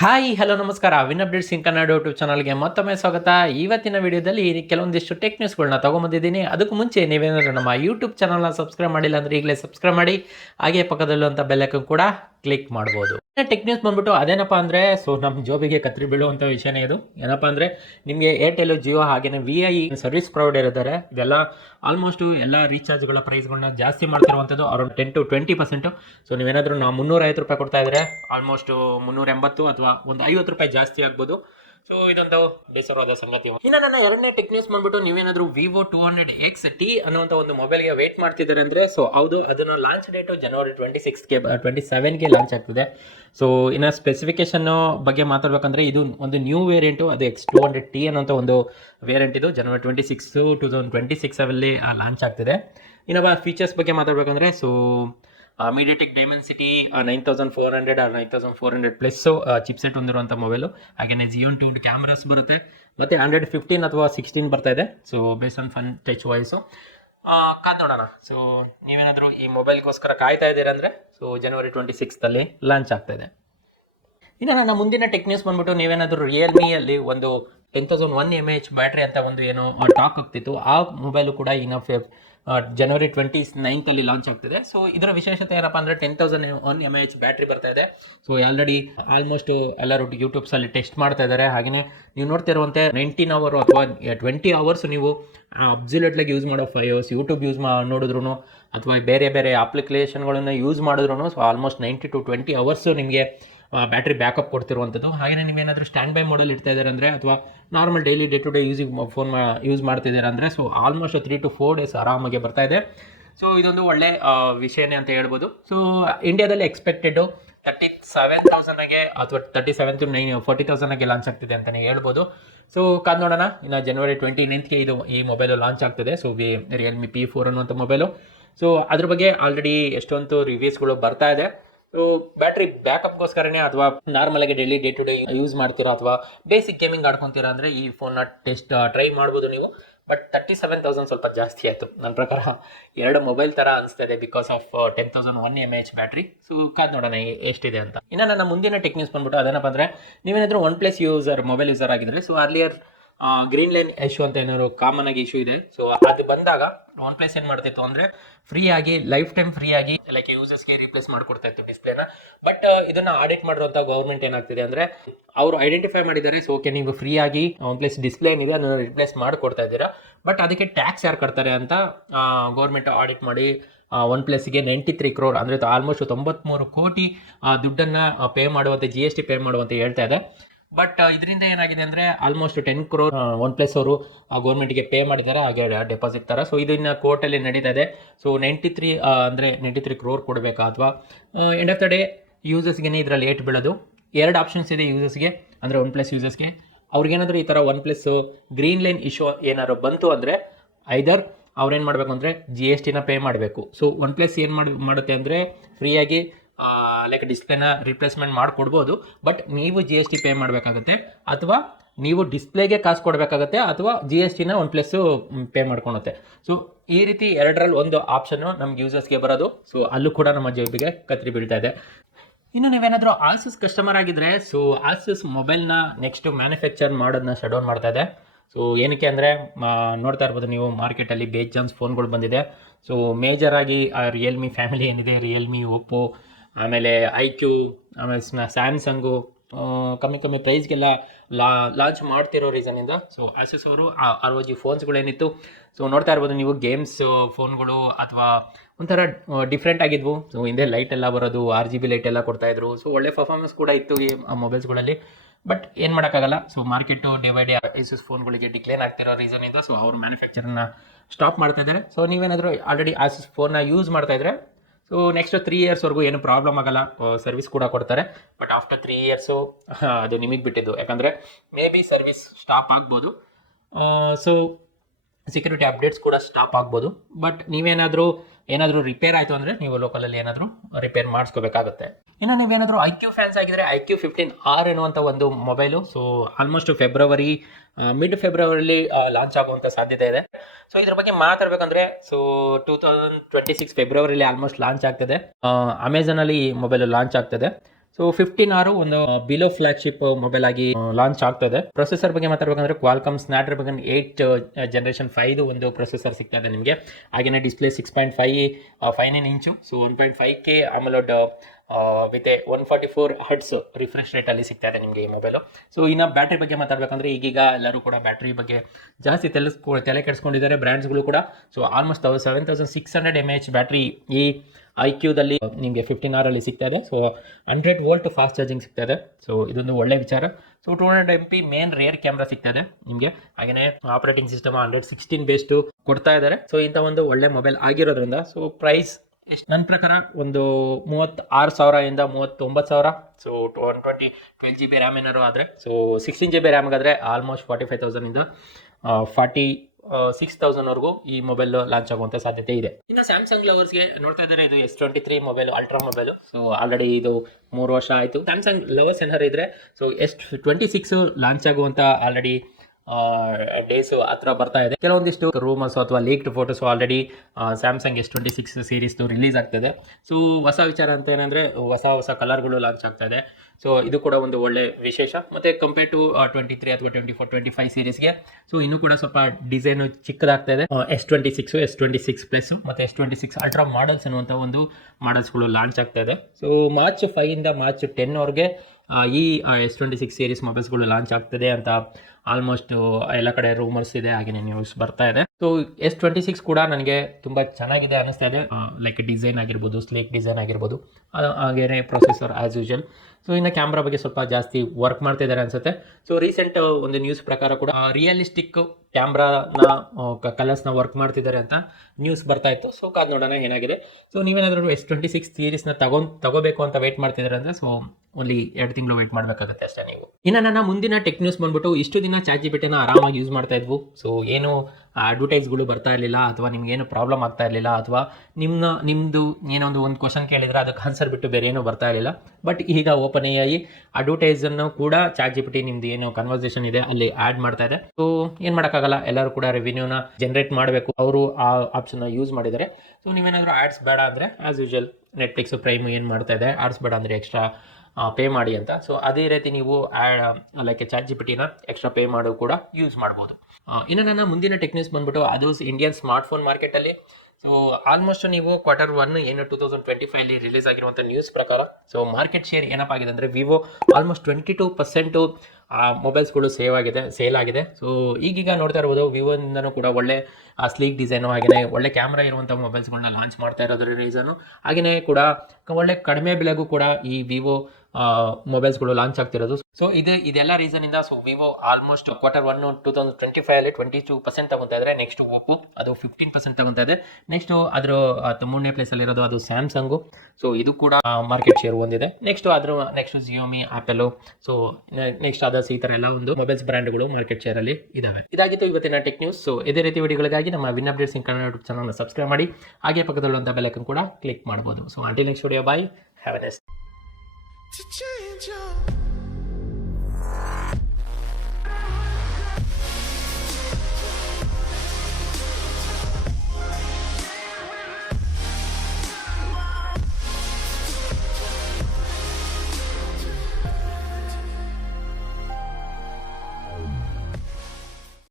Hi hello ನಮಸ್ಕಾರ win Updates in Kannada YouTube ಚಾನಲ್ಗೆ ಮತ್ತೊಮ್ಮೆ ಸ್ವಾಗತ. ಇವತ್ತಿನ ವಿಡಿಯೋದಲ್ಲಿ ಕೆಲವೊಂದಿಷ್ಟು ಟೆಕ್ ನ್ಯೂಸ್ಗಳನ್ನ ತೊಗೊಂಬಂದಿದ್ದೀನಿ. ಅದಕ್ಕೂ ಮುಂಚೆ ನೀವೇನಾದರೂ ನಮ್ಮ ಯೂಟ್ಯೂಬ್ ಚಾನಲ್ನ ಸಬ್ಸ್ಕ್ರೈಬ್ ಮಾಡಿಲ್ಲ ಅಂದರೆ ಈಗಲೇ ಸಬ್ಸ್ಕ್ರೈಬ್ ಮಾಡಿ, ಹಾಗೆ ಪಕ್ಕದಲ್ಲುವಂಥ ಬೆಲ್ಲೈಕನ್ ಕೂಡ ಕ್ಲಿಕ್ ಮಾಡ್ಬೋದು. ಟೆಕ್ ನ್ಯೂಸ್ ಬಂದ್ಬಿಟ್ಟು ಅದೇನಪ್ಪ ಅಂದರೆ ನಮ್ಮ ಜೋಬಿಗೆ ಕತ್ರಿ ಬೀಳುವಂಥ ವಿಷಯನೇ ಇದು. ಏನಪ್ಪ ಅಂದರೆ ನಿಮಗೆ ಏರ್ಟೆಲ್, ಜಿಯೋ ಹಾಗೆಯೇ VI ಸರ್ವಿಸ್ ಪ್ರೊವೈಡರ್ ಇದ್ದಾರೆ. ಇದೆಲ್ಲ ಆಲ್ಮೋಸ್ಟು ಎಲ್ಲ ರೀಚಾರ್ಜ್ಗಳ ಪ್ರೈಸ್ಗಳನ್ನ ಜಾಸ್ತಿ ಮಾಡ್ತಿರುವಂಥದ್ದು ಅರೌಂಡ್ 10-20%. ಸೊ ನೀವೇನಾದರೂ ನಾವು ₹350 ಕೊಡ್ತಾ ಇದ್ದರೆ ಆಲ್ಮೋಸ್ಟ್ 380 ಅಥವಾ ಒಂದು ₹50 ಜಾಸ್ತಿ ಆಗ್ಬೋದು. ಸೊ ಇದೊಂದು ಬೇಸರವಾದ ಸಂಗತಿ. ಇನ್ನು ನನ್ನ ಎರಡನೇ ಟೆಕ್ ನ್ಯೂಸ್ ಬಂದ್ಬಿಟ್ಟು ನೀವೇನಾದರೂ Vivo 200XT ಅನ್ನುವಂಥ ಒಂದು ಮೊಬೈಲ್ಗೆ ವೇಟ್ ಮಾಡ್ತಿದ್ದಾರೆ ಅಂದರೆ, ಸೊ ಹೌದು, ಅದನ್ನು ಲಾಂಚ್ ಡೇಟು January 27ಗೆ ಲಾಂಚ್ ಆಗ್ತಿದೆ. ಸೊ ಇನ್ನು ಸ್ಪೆಸಿಫಿಕೇಶನ್ ಬಗ್ಗೆ ಮಾತಾಡ್ಬೇಕಂದ್ರೆ ಇದು ಒಂದು ನ್ಯೂ ವೇರಿಯಂಟು, ಅದು X200T ಅನ್ನೋಂಥ ಒಂದು ವೇರಿಯಂಟ್ ಇದು January 26, 2026 ಲಾಂಚ್ ಆಗ್ತಿದೆ. ಇನ್ನು ಫೀಚರ್ಸ್ ಬಗ್ಗೆ ಮಾತಾಡ್ಬೇಕಂದ್ರೆ, so MediaTek Dimensity 9400 or 9400 plus chipset ಹೊಂದಿರುವಂಥ ಮೊಬೈಲು. ಹಾಗೆಯೇ Xeon 2 ಕ್ಯಾಮ್ರಾಸ್ ಬರುತ್ತೆ, ಮತ್ತು Android 15 ಅಥವಾ 16 ಬರ್ತಾ ಇದೆ. So based on fun touch ವಾಯ್ಸು ಕಾದ್ ನೋಡೋಣ. ಸೊ ನೀವೇನಾದರೂ ಈ ಮೊಬೈಲ್ಗೋಸ್ಕರ ಕಾಯ್ತಾ ಇದ್ದೀರಾ ಅಂದರೆ, ಸೊ January 26 ಲಾಂಚ್ ಆಗ್ತಾ ಇದೆ. ಇನ್ನು ನನ್ನ ಮುಂದಿನ ಟೆಕ್ ನ್ಯೂಸ್ ಬಂದ್ಬಿಟ್ಟು ನೀವೇನಾದರೂ ರಿಯಲ್ಮಿಯಲ್ಲಿ ಒಂದು 10,001 mAh ಬ್ಯಾಟ್ರಿ ಅಂತ ಒಂದು ಏನೋ ಟಾಕ್ ಆಗ್ತಿತ್ತು, ಆ ಮೊಬೈಲು ಕೂಡ ಇನ್ನು January 29 ಲಾಂಚ್ ಆಗ್ತಿದೆ. ಸೊ ಇದರ ವಿಶೇಷತೆ ಏನಪ್ಪ ಅಂದರೆ 10,001 mAh ಬ್ಯಾಟ್ರಿ ಬರ್ತಾ ಇದೆ. ಸೊ ಆಲ್ರೆಡಿ ಆಲ್ಮೋಸ್ಟ್ ಎಲ್ಲರೂ ಯೂಟ್ಯೂಬ್ಸಲ್ಲಿ ಟೆಸ್ಟ್ ಮಾಡ್ತಾ ಇದ್ದಾರೆ. ಹಾಗೆಯೇ ನೀವು ನೋಡ್ತಿರುವಂತೆ 19 hour ಅಥವಾ 20 hours ನೀವು ಅಬ್ಸಲ್ಯೂಟ್ಲಾಗಿ ಯೂಸ್ ಮಾಡೋ iOS ಯೂಟ್ಯೂಬ್ ಯೂಸ್ ನೋಡಿದ್ರು ಅಥವಾ ಬೇರೆ ಬೇರೆ ಅಪ್ಲಿಕೇಶನ್ಗಳನ್ನು ಯೂಸ್ ಮಾಡಿದ್ರು, ಸೊ ಆಲ್ಮೋಸ್ಟ್ 90 to 20 hours ನಿಮಗೆ ಬ್ಯಾಟ್ರಿ ಬ್ಯಾಕಪ್ ಕೊಡ್ತಿರುವಂಥದ್ದು. ಹಾಗೆಯೇ ನೀವೇನಾದರೂ ಸ್ಟ್ಯಾಂಡ್ ಬೈ ಮಾಡಲ್ ಇಡ್ತಾ ಇದ್ದಾರೆ ಅಂದರೆ, ಅಥವಾ normal daily day to day phone use ಮಾಡ್ತಿದ್ದೀರಾ ಅಂದರೆ, ಸೊ ಆಲ್ಮೋಸ್ಟ್ 3 to 4 days ಆರಾಮಾಗಿ ಬರ್ತಾ ಇದೆ. ಸೊ ಇದೊಂದು ಒಳ್ಳೆ ವಿಷಯನೇ ಅಂತ ಹೇಳ್ಬೋದು. ಸೊ ಇಂಡಿಯಾದಲ್ಲಿ ಎಕ್ಸ್ಪೆಕ್ಟೆಡು 37,000ಗೆ ಅಥವಾ 37 to 40,000ಗೆ ಲಾಂಚ್ ಆಗ್ತಿದೆ ಅಂತಲೇ ಹೇಳ್ಬೋದು. ಸೊ ಕಾದ್ ನೋಡೋಣ. ಇನ್ನು January 29ಗೆ ಈ ಮೊಬೈಲು ಲಾಂಚ್ ಆಗ್ತಿದೆ. ಸೊ ರಿಯಲ್ಮಿ P4 ಅನ್ನುವಂಥ ಮೊಬೈಲು. ಸೊ ಅದ್ರ ಬಗ್ಗೆ ಆಲ್ರೆಡಿ ಎಷ್ಟೊಂದು ರಿವ್ಯೂಸ್ಗಳು ಬರ್ತಾ ಇದೆ. ಸೊ ಬ್ಯಾಟ್ರಿ ಬ್ಯಾಕಪ್ಗೋಸ್ಕರನೇ ಅಥವಾ ನಾರ್ಮಲಾಗಿ daily day to day use ಮಾಡ್ತೀರಾ ಅಥವಾ ಬೇಸಿಕ್ ಗೇಮಿಂಗ್ ಆಡ್ಕೊತೀರಾ ಅಂದರೆ ಈ ಫೋನ್ನ ಟ್ರೈ ಮಾಡ್ಬೋದು ನೀವು. ಬಟ್ 37,000 ಸ್ವಲ್ಪ ಜಾಸ್ತಿ ಆಯಿತು ನನ್ನ ಪ್ರಕಾರ. ಎರಡು ಮೊಬೈಲ್ ಥರ ಅನಿಸ್ತಾ ಇದೆ because of 10,001 mAh battery. So ಕಾದ್ ನೋಡೋಣ ಎಷ್ಟಿದೆ ಅಂತ. ಇನ್ನು ನನ್ನ ಮುಂದಿನ ಟೆಕ್ ನ್ಯೂಸ್ ಬಂದ್ಬಿಟ್ಟು ಅದೇನಪ್ಪ ಅಂದರೆ, ನೀವೇನಾದರೂ OnePlus ಮೊಬೈಲ್ ಯೂಸರ್ ಆಗಿದ್ರೆ, so earlier green line issue ಅಂತ ಏನಾದ್ರು ಕಾಮನ್ ಆಗಿ ಇಶ್ಯೂ ಇದೆ. ಸೊ ಅದು ಬಂದಾಗ OnePlus ಏನು ಮಾಡ್ತಿತ್ತು ಅಂದರೆ, ಫ್ರೀಯಾಗಿ ಲೈಫ್ ಟೈಮ್ ಫ್ರೀಯಾಗಿ ಲೈಕ್ ಯೂಸರ್ಸ್ಗೆ ರೀಪ್ಲೇಸ್ ಮಾಡಿಕೊಡ್ತಾ ಇತ್ತು ಡಿಸ್ಪ್ಲೇನ. ಬಟ್ ಇದನ್ನು ಆಡಿಟ್ ಮಾಡಿರುವಂಥ ಗೌರ್ಮೆಂಟ್ ಏನಾಗ್ತಿದೆ ಅಂದರೆ, ಅವರು ಐಡೆಂಟಿಫೈ ಮಾಡಿದ್ದಾರೆ, ಸೊ ಓಕೆ ನೀವು ಫ್ರೀಯಾಗಿ OnePlus ಡಿಸ್ಪ್ಲೇ ಏನಿದೆ ಅದನ್ನು ರಿಪ್ಲೇಸ್ ಮಾಡಿಕೊಡ್ತಾ ಇದ್ದೀರಾ, ಬಟ್ ಅದಕ್ಕೆ ಟ್ಯಾಕ್ಸ್ ಯಾರು ಕಟ್ತಾರೆ ಅಂತ ಗೌರ್ಮೆಂಟ್ ಆಡಿಟ್ ಮಾಡಿ OnePlusಗೆ 93 crore ಅಂದರೆ ಆಲ್ಮೋಸ್ಟ್ 93 ಕೋಟಿ ದುಡ್ಡನ್ನು ಪೇ ಮಾಡುವಂತೆ, GST ಪೇ ಮಾಡುವಂತೆ ಹೇಳ್ತಾ ಇದೆ. ಬಟ್ ಇದರಿಂದ ಏನಾಗಿದೆ ಅಂದರೆ ಆಲ್ಮೋಸ್ಟ್ 10 crore OnePlus ಅವರು ಗೌರ್ಮೆಂಟ್ಗೆ ಪೇ ಮಾಡಿದ್ದಾರೆ, ಹಾಗೆ ಡೆಪಾಸಿಟ್ ಥರ. ಸೊ ಇದನ್ನು ಕೋರ್ಟಲ್ಲಿ ನಡೀತಾ ಇದೆ. ಸೊ 93 crore ಕೊಡಬೇಕಾ ಅಥವಾ ಎಂಡ್ ಆಫ್ ದ ಡೇ ಯೂಸರ್ಸ್ಗೆ ಇದರಲ್ಲಿ ಏಟ್ ಬೀಳೋದು. ಎರಡು ಆಪ್ಷನ್ಸ್ ಇದೆ ಯೂಸರ್ಸ್ಗೆ, ಅಂದರೆ OnePlus ಯೂಸರ್ಸ್ಗೆ. ಅವ್ರಿಗೇನಾದರೂ ಈ ಥರ OnePlus ಗ್ರೀನ್ ಲೈನ್ ಇಶ್ಯೂ ಏನಾದ್ರು ಬಂತು ಅಂದರೆ, ಐದರ್ ಅವ್ರೇನು ಮಾಡಬೇಕು ಅಂದರೆ GSTನ ಪೇ ಮಾಡಬೇಕು. ಸೊ OnePlus ಏನು ಮಾಡುತ್ತೆ ಅಂದರೆ, ಫ್ರೀಯಾಗಿ ಲೈಕ್ ಡಿಸ್ಪ್ಲೇನ ರಿಪ್ಲೇಸ್ಮೆಂಟ್ ಮಾಡಿಕೊಡ್ಬೋದು, ಬಟ್ ನೀವು GST ಪೇ ಮಾಡಬೇಕಾಗುತ್ತೆ, ಅಥವಾ ನೀವು ಡಿಸ್ಪ್ಲೇಗೆ ಕಾಸು ಕೊಡಬೇಕಾಗತ್ತೆ, ಅಥವಾ GSTನ OnePlus ಪೇ ಮಾಡ್ಕೊಳುತ್ತೆ. ಸೊ ಈ ರೀತಿ ಎರಡರಲ್ಲಿ ಒಂದು ಆಪ್ಷನ್ನು ನಮ್ಗೆ ಯೂಸರ್ಸ್ಗೆ ಬರೋದು. ಸೊ ಅಲ್ಲೂ ಕೂಡ ನಮ್ಮ ಜೇಬಿಗೆ ಕತ್ರಿ ಬೀಳ್ತಾ ಇದೆ. ಇನ್ನು ನೀವೇನಾದರೂ ಆಸೂಸ್ ಕಸ್ಟಮರ್ ಆಗಿದ್ದರೆ, ಸೊ ಆಸೂಸ್ ಮೊಬೈಲ್ನ ನೆಕ್ಸ್ಟ್ ಮ್ಯಾನುಫ್ಯಾಕ್ಚರ್ ಮಾಡೋದನ್ನ ಶಟ್ ಡೌನ್ ಮಾಡ್ತಾ ಇದೆ. ಸೊ ಏನಕ್ಕೆ ಅಂದರೆ, ನೋಡ್ತಾ ಇರ್ಬೋದು ನೀವು ಮಾರ್ಕೆಟಲ್ಲಿ ಬೇಜಾನ್ಸ್ ಫೋನ್ಗಳು ಬಂದಿದೆ. ಸೊ ಮೇಜರಾಗಿ ರಿಯಲ್ಮಿ ಫ್ಯಾಮಿಲಿ ಏನಿದೆ, ರಿಯಲ್ಮಿ, ಒಪ್ಪೋ, ಆಮೇಲೆ IQ, ಆಮೇಲೆ ಸ್ಯಾಮ್ಸಂಗು ಕಮ್ಮಿ ಪ್ರೈಸ್ಗೆಲ್ಲ ಲಾಂಚ್ ಮಾಡ್ತಿರೋ ರೀಸನಿಂದ ಸೊ ಆಸೂಸ್ ಅವರು ROG ಫೋನ್ಸ್ಗಳೇನಿತ್ತು, ಸೊ ನೋಡ್ತಾ ಇರ್ಬೋದು ನೀವು, ಗೇಮ್ಸ್ ಫೋನ್ಗಳು ಅಥವಾ ಒಂಥರ ಡಿಫ್ರೆಂಟ್ ಆಗಿದ್ವು. ಸೊ ಹಿಂದೆ ಲೈಟ್ ಎಲ್ಲ ಬರೋದು, RGB ಲೈಟ್ ಎಲ್ಲ ಕೊಡ್ತಾಯಿದ್ರು. ಸೊ ಒಳ್ಳೆ ಪರ್ಫಾರ್ಮೆನ್ಸ್ ಕೂಡ ಇತ್ತು ಈ ಮೊಬೈಲ್ಸ್ಗಳಲ್ಲಿ. ಬಟ್ ಏನು ಮಾಡೋಕ್ಕಾಗಲ್ಲ, so market day by day Asus ಫೋನ್ಗಳಿಗೆ ಡಿಕ್ಲೈನ್ ಆಗ್ತಿರೋ ರೀಸನಿಂದ ಸೊ ಅವರು ಮ್ಯಾನುಫ್ಯಾಕ್ಚರನ್ನ ಸ್ಟಾಪ್ ಮಾಡ್ತಾ ಇದ್ದಾರೆ. ಸೊ ನೀವೇನಾದರೂ ಆಲ್ರೆಡಿ ಆಸೂಸ್ ಫೋನ್ನ ಯೂಸ್ ಮಾಡ್ತಾಯಿದ್ರೆ, ಸೊ ನೆಕ್ಸ್ಟ್ 3 yearsವರೆಗೂ ಏನು ಪ್ರಾಬ್ಲಮ್ ಆಗಲ್ಲ, ಸರ್ವಿಸ್ ಕೂಡ ಕೊಡ್ತಾರೆ. ಬಟ್ ಆಫ್ಟರ್ 3 years ಅದು ನಿಮಗೆ ಬಿಟ್ಟಿದ್ದು, ಯಾಕಂದರೆ ಮೇ ಬಿ ಸರ್ವಿಸ್ ಸ್ಟಾಪ್ ಆಗ್ಬೋದು. ಸೊ ಸೆಕ್ಯೂರಿಟಿ ಅಪ್ಡೇಟ್ಸ್ ಕೂಡ ಸ್ಟಾಪ್ ಆಗ್ಬೋದು. ಬಟ್ ಏನಾದರೂ ರಿಪೇರ್ ಆಯಿತು ಅಂದರೆ ನೀವು ಲೋಕಲಲ್ಲಿ ಏನಾದರೂ ರಿಪೇರ್ ಮಾಡಿಸ್ಕೋಬೇಕಾಗುತ್ತೆ. ಇನ್ನು ನೀವೇನಾದರೂ IQ ಫ್ಯಾನ್ಸ್ ಆಗಿದ್ದರೆ, IQ 15R ಎನ್ನುವಂಥ ಒಂದು ಮೊಬೈಲು ಸೊ ಆಲ್ಮೋಸ್ಟ್ ಮಿಡ್ ಫೆಬ್ರವರಿಲಿ ಲಾಂಚ್ ಆಗುವಂಥ ಸಾಧ್ಯತೆ ಇದೆ. ಸೊ ಇದ್ರ ಬಗ್ಗೆ ಮಾತಾಡ್ಬೇಕಂದ್ರೆ, ಸೊ 2026 ಫೆಬ್ರವರಿಲಿ ಆಲ್ಮೋಸ್ಟ್ ಲಾಂಚ್ ಆಗ್ತದೆ. ಅಮೆಝಾನಲ್ಲಿ ಈ ಮೊಬೈಲ್ ಲಾಂಚ್ ಆಗ್ತದೆ. ಸೊ 15R ಒಂದು ಬಿಲೋ ಫ್ಲಾಗ್ಶಿಪ್ ಮೊಬೈಲ್ ಆಗಿ ಲಾಂಚ್ ಆಗ್ತದೆ. ಪ್ರೊಸೆಸರ್ ಬಗ್ಗೆ ಮಾತಾಡಬೇಕಂದ್ರೆ ಕ್ವಾಲ್ಕಾಮ್ ಸ್ನ್ಯಾಪ್ಡ್ರ್ಯಾಗನ್ 8 ಜನರೇಷನ್ 5 ಒಂದು ಪ್ರೊಸೆಸರ್ ಸಿಗ್ತಾ ಇದೆ ನಿಮಗೆ. ಹಾಗೆಯೇ display 6.59 inch, so 1.5K AMOLED with 144 hertz refresh ರೇಟಲ್ಲಿ ಸಿಗ್ತಾ ಇದೆ ನಿಮಗೆ ಈ ಮೊಬೈಲು. ಸೊ ಇನ್ನು ಬ್ಯಾಟ್ರಿ ಬಗ್ಗೆ ಮಾತಾಡಬೇಕಂದ್ರೆ ಈಗೀಗ ಎಲ್ಲರೂ ಕೂಡ ಬ್ಯಾಟ್ರಿ ಬಗ್ಗೆ ಜಾಸ್ತಿ ತಲೆ ಕೆಡಿಸ್ಕೊಂಡಿದ್ದಾರೆ ಬ್ರ್ಯಾಂಡ್ಸ್ಗಳು ಕೂಡ. ಸೊ ಆಲ್ಮೋಸ್ಟ್ 7600 mAh ಬ್ಯಾಟ್ರಿ ಈ IQದಲ್ಲಿ ನಿಮಗೆ 15R ಸಿಗ್ತಾ ಇದೆ. ಸೊ 100 ವೋಲ್ಟ್ ಫಾಸ್ಟ್ ಚಾರ್ಜಿಂಗ್ ಸಿಗ್ತಾ ಇದೆ. ಸೊ ಇದೊಂದು ಒಳ್ಳೆ ವಿಚಾರ. So 200 MP main rare camera ಸಿಗ್ತಾ ಇದೆ ನಿಮಗೆ. ಹಾಗೆಯೇ ಆಪರೇಟಿಂಗ್ ಸಿಸ್ಟಮ್ 116 ಬೇಸ್ಟು ಕೊಡ್ತಾ ಇದ್ದಾರೆ. ಸೊ ಇಂಥ ಒಂದು ಒಳ್ಳೆ ಮೊಬೈಲ್ ಆಗಿರೋದ್ರಿಂದ ಸೊ ಪ್ರೈಸ್ ನನ್ನ ಪ್ರಕಾರ ಒಂದು 36,000 ಇಂದ 39,000. ಸೊ 12GB ರ್ಯಾಮ್ ಏನಾರು ಆದರೆ, ಸೊ 16GB ರ್ಯಾಮ್ಗಾದರೆ ಆಲ್ಮೋಸ್ಟ್ 45,000 ಇಂದ 46,000ವರೆಗೂ ಈ ಮೊಬೈಲ್ ಲಾಂಚ್ ಆಗುವಂಥ ಸಾಧ್ಯತೆ ಇದೆ. ಇನ್ನು ಸ್ಯಾಮ್ಸಂಗ್ ಲವರ್ಸ್ಗೆ ನೋಡ್ತಾ ಇದ್ದಾರೆ, ಇದು S23 mobile, ultra mobile. So already ಇದು 3 ವರ್ಷ ಆಯಿತು. ಸ್ಯಾಮ್ಸಂಗ್ ಲವರ್ಸ್ ಏನಾರು ಇದ್ದರೆ ಸೊ S26 ಲಾಂಚ್ ಆಗುವಂಥ ಆಲ್ರೆಡಿ ಡೇಸ್ ಹತ್ರ ಬರ್ತಾ ಇದೆ. ಕೆಲವೊಂದಿಷ್ಟು ರೂಮರ್ಸ್ ಅಥವಾ leaked photos already Samsung S26 ಸೀರೀಸ್ದು ರಿಲೀಸ್ ಆಗ್ತದೆ. ಸೊ ಹೊಸ ವಿಚಾರ ಅಂತ ಏನಂದರೆ ಹೊಸ ಕಲರ್ಗಳು ಲಾಂಚ್ ಆಗ್ತಾ ಇದೆ. ಸೊ ಇದು ಕೂಡ ಒಂದು ಒಳ್ಳೆ ವಿಶೇಷ. ಮತ್ತು ಕಂಪೇರ್ ಟು 23 ಅಥವಾ 24, 25 ಸೀರೀಸ್ಗೆ ಸೊ ಇನ್ನೂ ಕೂಡ ಸ್ವಲ್ಪ ಡಿಸೈನು ಚಿಕ್ಕದಾಗ್ತಾ ಇದೆ. S26, S26 ಪ್ಲಸ್ ಮತ್ತು S26 ಅಲ್ಟ್ರಾ ಮಾಡಲ್ಸ್ ಅನ್ನುವಂಥ ಒಂದು ಮಾಡಲ್ಸ್ಗಳು ಲಾಂಚ್ ಆಗ್ತಾ ಇದೆ. ಸೊ ಮಾರ್ಚ್ 5 ಇಂದ ಮಾರ್ಚ್ 10ವರೆಗೆ ಈ S26 ಸೀರೀಸ್ ಮೊಬೈಲ್ಸ್ಗಳು ಲಾಂಚ್ ಆಗ್ತದೆ ಅಂತ ಆಲ್ಮೋಸ್ಟ್ ಎಲ್ಲ ಕಡೆ ರೂಮರ್ಸ್ ಇದೆ, ಹಾಗೆಯೇ ನ್ಯೂಸ್ ಬರ್ತಾ ಇದೆ. ಸೊ S26 ಕೂಡ ನನಗೆ ತುಂಬ ಚೆನ್ನಾಗಿದೆ ಅನ್ನಿಸ್ತಾ ಇದೆ. ಲೈಕ್ ಡಿಸೈನ್ ಆಗಿರ್ಬೋದು, ಸ್ಲೀಕ್ ಡಿಸೈನ್ ಆಗಿರ್ಬೋದು, ಹಾಗೆಯೇ ಪ್ರೊಸೆಸರ್ ಆ್ಯಸ್ ಯೂಶುವಲ್. ಸೊ ಇನ್ನು ಕ್ಯಾಮ್ರಾ ಬಗ್ಗೆ ಸ್ವಲ್ಪ ಜಾಸ್ತಿ ವರ್ಕ್ ಮಾಡ್ತಾ ಇದ್ದಾರೆ ಅನ್ಸುತ್ತೆ. ಸೊ ರೀಸೆಂಟ್ ಒಂದು ನ್ಯೂಸ್ ಪ್ರಕಾರ ಕೂಡ ರಿಯಲಿಸ್ಟಿಕ್ ಕ್ಯಾಮ್ರಾನ ಕಲರ್ಸ್ನ ವರ್ಕ್ ಮಾಡ್ತಿದ್ದಾರೆ ಅಂತ ನ್ಯೂಸ್ ಬರ್ತಾ ಇತ್ತು. ಸೊ ಕಾದ್ ನೋಡೋಣ ಏನಾಗಿದೆ. ಸೊ ನೀವೇನಾದರೂ S26 ಸೀರೀಸ್ನ ತಗೋಬೇಕು ಅಂತ ವೆಯ್ಟ್ ಮಾಡ್ತಿದ್ದಾರೆ ಅಂದರೆ ಸೊ ಓನ್ಲಿ 2 ತಿಂಗಳು ವೆಯ್ಟ್ ಮಾಡಬೇಕಾಗುತ್ತೆ ಅಷ್ಟೇ ನೀವು. ಇನ್ನು ನನ್ನ ಮುಂದಿನ ಟೆಕ್ ನ್ಯೂಸ್ ಬಂದ್ಬಿಟ್ಟು, ಇಷ್ಟು ದಿನ ChatGPTನ ಆರಾಮಾಗಿ ಯೂಸ್ ಮಾಡ್ತಾ ಇದ್ವು. ಸೊ ಏನು ಅಡ್ವರ್ಟೈಸ್ಗಳು ಬರ್ತಾ ಇರಲಿಲ್ಲ, ಅಥವಾ ನಿಮ್ಗೇನು ಪ್ರಾಬ್ಲಮ್ ಆಗ್ತಾ ಇರಲಿಲ್ಲ, ಅಥವಾ ನಿಮ್ಮದು ಏನೋ ಒಂದು ಕ್ವಶನ್ ಕೇಳಿದರೆ ಅದಕ್ಕೆ ಆನ್ಸರ್ ಬಿಟ್ಟು ಬೇರೆ ಏನೂ ಬರ್ತಾ ಇರಲಿಲ್ಲ. ಬಟ್ ಈಗ ಓಪನ್ AI ಅಡ್ವರ್ಟೈಸನ್ನು ಕೂಡ ChatGPT ನಿಮ್ದು ಏನೋ ಕನ್ವರ್ಸೇಷನ್ ಇದೆ ಅಲ್ಲಿ ಆ್ಯಡ್ ಮಾಡ್ತಾ ಇದೆ. ಸೊ ಏನು ಮಾಡೋಕ್ಕಾಗಲ್ಲ, ಎಲ್ಲರೂ ಕೂಡ ರೆವಿನ್ಯೂನ ಜನರೇಟ್ ಮಾಡಬೇಕು. ಅವರು ಆ ಆಪ್ಷನ್ನ ಯೂಸ್ ಮಾಡಿದ್ದಾರೆ. ಸೊ ನೀವೇನಾದರೂ ಆ್ಯಡ್ಸ್ ಬೇಡ ಅಂದರೆ ಆ್ಯಸ್ ಯೂಶುವಲ್ ನೆಟ್ಫ್ಲಿಕ್ಸ್ ಪ್ರೈಮ್ ಏನು ಮಾಡ್ತಾ ಇದೆ, ಆ್ಯಡ್ಸ್ ಬೇಡ ಅಂದರೆ ಎಕ್ಸ್ಟ್ರಾ ಪೇ ಮಾಡಿ ಅಂತ. ಸೊ ಅದೇ ರೀತಿ ನೀವು ಲೈಕ್ ChatGPTನ ಎಕ್ಸ್ಟ್ರಾ ಪೇ ಮಾಡೋ ಕೂಡ ಯೂಸ್ ಮಾಡ್ಬೋದು. ಇನ್ನು ನನ್ನ ಮುಂದಿನ ಟೆಕ್ ನ್ಯೂಸ್ ಬಂದ್ಬಿಟ್ಟು, ಅದು ಇಂಡಿಯನ್ ಸ್ಮಾರ್ಟ್ಫೋನ್ ಮಾರ್ಕೆಟಲ್ಲಿ ಸೊ ಆಲ್ಮೋಸ್ಟ್ ನೀವು Q1 ಏನು 2025 ರಿಲೀಸ್ ಆಗಿರುವಂಥ ನ್ಯೂಸ್ ಪ್ರಕಾರ ಸೊ ಮಾರ್ಕೆಟ್ ಶೇರ್ ಏನಪ್ಪ ಆಗಿದೆ ಅಂದರೆ, ವಿವೋ ಆಲ್ಮೋಸ್ಟ್ 22% ಮೊಬೈಲ್ಸ್ಗಳು ಸೇಲ್ ಆಗಿದೆ. ಸೊ ಈಗೀಗ ನೋಡ್ತಾ ಇರ್ಬೋದು, ವಿವೋದಿಂದನೂ ಕೂಡ ಒಳ್ಳೆ ಸ್ಲೀಕ್ ಡಿಸೈನು, ಹಾಗೆಯೇ ಒಳ್ಳೆ ಕ್ಯಾಮ್ರಾ ಇರುವಂಥ ಮೊಬೈಲ್ಸ್ಗಳನ್ನ ಲಾಂಚ್ ಮಾಡ್ತಾ ಇರೋದ್ರ ರೀಸನು, ಹಾಗೆಯೇ ಕೂಡ ಒಳ್ಳೆ ಕಡಿಮೆ ಬೆಲೆಗೂ ಕೂಡ ಈ ವಿವೋ ಮೊಬೈಲ್ಸ್ಗಳು ಲಾಂಚ್ ಆಗ್ತಿರೋದು. ಸೊ ಇದೆಲ್ಲ ರೀಸನಿಂದ ಸೊ ವಿವೋ ಆಲ್ಮೋಸ್ಟ್ Q1 2025 22% ತಗೊತಾ ಇದ್ದಾರೆ. ನೆಕ್ಸ್ಟ್ ಓಪೋ ಅದು 15% ತಗೊತಾ ಇದೆ. ನೆಕ್ಸ್ಟ್ ಅದರ 3ನೇ ಪ್ಲೇಸಲ್ಲಿರೋದು ಅದು ಸ್ಯಾಮ್ಸಂಗು. ಸೊ ಇದು ಕೂಡ ಮಾರ್ಕೆಟ್ ಶೇರ್ ಹೊಂದಿದೆ. Next Xiaomi, Apple, so next others, ಈ ಥರ ಎಲ್ಲ ಒಂದು ಮೊಬೈಲ್ಸ್ ಬ್ರ್ಯಾಂಡ್ಗಳು ಮಾರ್ಕೆಟ್ ಶೇರಲ್ಲಿ ಇದಾವೆ. ಇದಾಗಿತ್ತು ಇವತ್ತಿನ ಟೆಕ್ ನ್ಯೂಸ್. ಸೊ ಇದೇ ರೀತಿ ವಿಡಿಯೋಗಳಿಗಾಗಿ ನಮ್ಮ Win Updates in Kannada YouTube ಚಾನಲ್ನ ಸಬ್ಸ್ಕ್ರೈಬ್ ಮಾಡಿ, ಹಾಗೆ ಪಕ್ಕದಲ್ಲಿರುವಂಥ ಬೆಲ್ ಐಕಾನ್ ಕೂಡ ಕ್ಲಿಕ್ ಮಾಡ್ಬೋದು. So until next video, bye, have a nice. To change your